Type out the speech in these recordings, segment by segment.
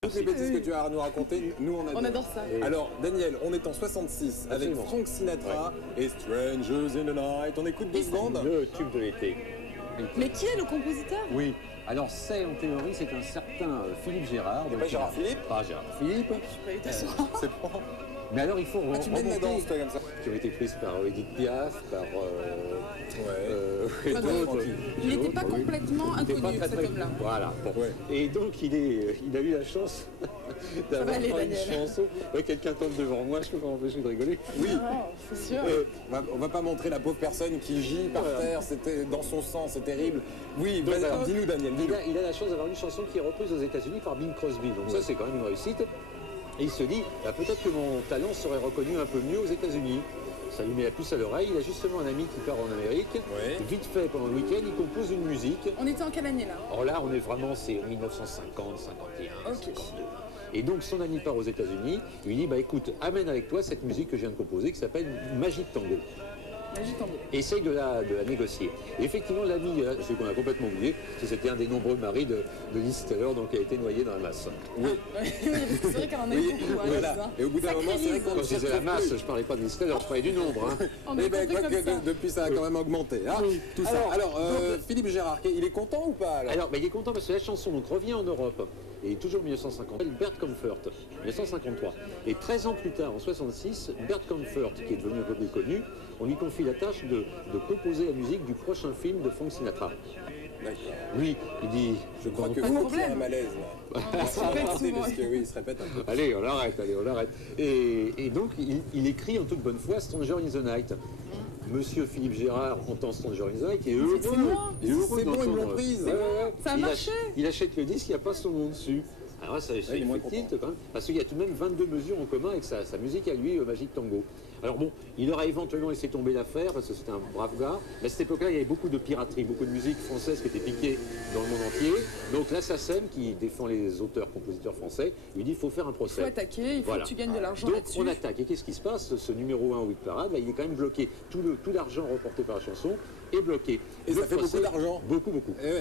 Toutes les bêtises que tu as à nous raconter, nous on adore ça. Alors Daniel, on est en 66 avec Frank Sinatra et Strangers in the Night. On écoute 2 secondes. Le tube de l'été. Mais qui est le compositeur? Oui. Alors c'est en théorie, c'est un certain Philippe Gérard. Pas Gérard Philippe? Pas Gérard Philippe. Je peux t'asseoir. C'est bon. Mais alors il faut tu mènes la danse toi comme ça. Qui ont été prises par Edith Piaf, par d'autres. Il n'était pas complètement inconnu cet homme-là. Voilà. Bon. Ouais. Et donc il a eu la chance d'avoir une chanson. Ouais, quelqu'un tombe devant moi, je peux pas m'empêcher de rigoler. Oui, c'est sûr. On va pas montrer la pauvre personne qui gît par terre, c'était dans son sang, c'est terrible. Oui, dis-nous Daniel. Il a la chance d'avoir une chanson qui est reprise aux États-Unis par Bing Crosby. Donc ça c'est quand même une réussite. Et il se dit, peut-être que mon talent serait reconnu un peu mieux aux États-Unis. Ça lui met la puce à l'oreille. Il a justement un ami qui part en Amérique. Ouais. Vite fait, pendant le week-end, il compose une musique. On était en quelle année là? Alors là, on est vraiment, c'est 1950, 51, okay. 52. Et donc son ami part aux États-Unis. Il lui dit, écoute, amène avec toi cette musique que je viens de composer qui s'appelle Magic Tango. Essaye de la négocier. Et effectivement, l'ami, ce qu'on a complètement oublié, c'était un des nombreux maris de Liz Taylor, donc qui a été noyé dans la masse. Oui. C'est vrai qu'elle en a eu beaucoup. Voilà. Et au bout d'un moment, c'est vrai quand je disais la masse, je parlais pas de Liz Taylor, je parlais du nombre. Et depuis, ça a quand même augmenté. Hein, tout ça. Alors, Philippe Gérard, il est content ou pas alors il est content parce que la chanson donc, revient en Europe. Et toujours en 1950, Bert Comfort, 1953. Et 13 ans plus tard, en 66, Bert Comfort, qui est devenu un peu plus connu, on lui confie la tâche de composer la musique du prochain film de Frank Sinatra. Lui, il dit... Je crois que Franck a un malaise, là. Il se répète parce que oui, il se répète un peu. Allez, on l'arrête. Et donc, il écrit en toute bonne foi Stranger in the Night. Monsieur Philippe Gérard entend Stranger in the Night et heureux. C'est bon, ils l'ont prise. Ça a marché. Il achète le disque, il n'y a pas son nom dessus. Alors ça fait tilt quand même, parce qu'il y a tout de même 22 mesures en commun avec sa musique à lui, Magic Tango. Alors bon, il aura éventuellement laissé tomber l'affaire, parce que c'était un brave gars, mais à cette époque-là, il y avait beaucoup de piraterie, beaucoup de musique française qui était piquée dans le monde entier. Donc là, SACEM, qui défend les auteurs-compositeurs français, lui dit, il faut faire un procès. Il faut attaquer, il faut que tu gagnes de l'argent là-dessus. Donc on attaque, et qu'est-ce qui se passe? Ce numéro 1 au hit parade, là, il est quand même bloqué. Tout l'argent reporté par la chanson est bloqué. Et ça fait beaucoup d'argent. Beaucoup.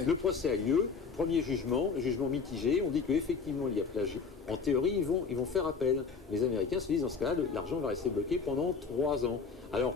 Le procès a lieu. Premier jugement mitigé, on dit qu'effectivement il y a plagiat. En théorie, ils vont faire appel. Les Américains se disent, dans ce cas-là, l'argent va rester bloqué pendant 3 ans. Alors,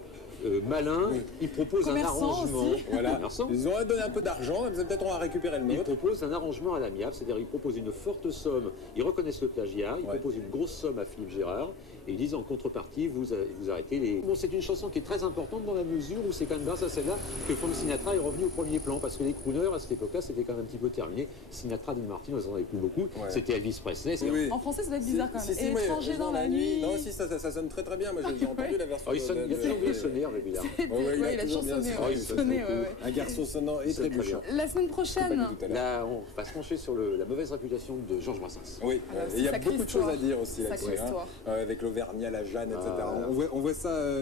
malin, il propose un arrangement. Voilà. Ils ont donné un peu d'argent, peut-être on va récupérer le nôtre. Il propose un arrangement à l'amiable, c'est-à-dire il propose une forte somme, ils reconnaissent le plagiat, ils proposent une grosse somme à Philippe Gérard, et ils disent en contrepartie, vous arrêtez les... Bon, c'est une chanson qui est très importante dans la mesure où c'est quand même grâce à celle-là que Frank Sinatra est revenu au premier plan, parce que les crooners, à cette époque-là, c'était quand même un petit peu terminé. Sinatra, Dean Martin, on n'en avait plus beaucoup. C'était Elvis Presley. En français, ça doit être bizarre quand même. Étranger dans la nuit. Non, si, ça sonne très bien. Moi, j'ai entendu la version. Il a toujours bien sonné, Billard. Il a toujours sonné. Un garçon sonnant et trébuchant. La semaine prochaine, là, on va se pencher sur la mauvaise réputation de Georges Brassens. Oui, il y a beaucoup de choses à dire aussi là-dessus. Avec l'Auvergnat, la Jeanne, etc. On voit ça...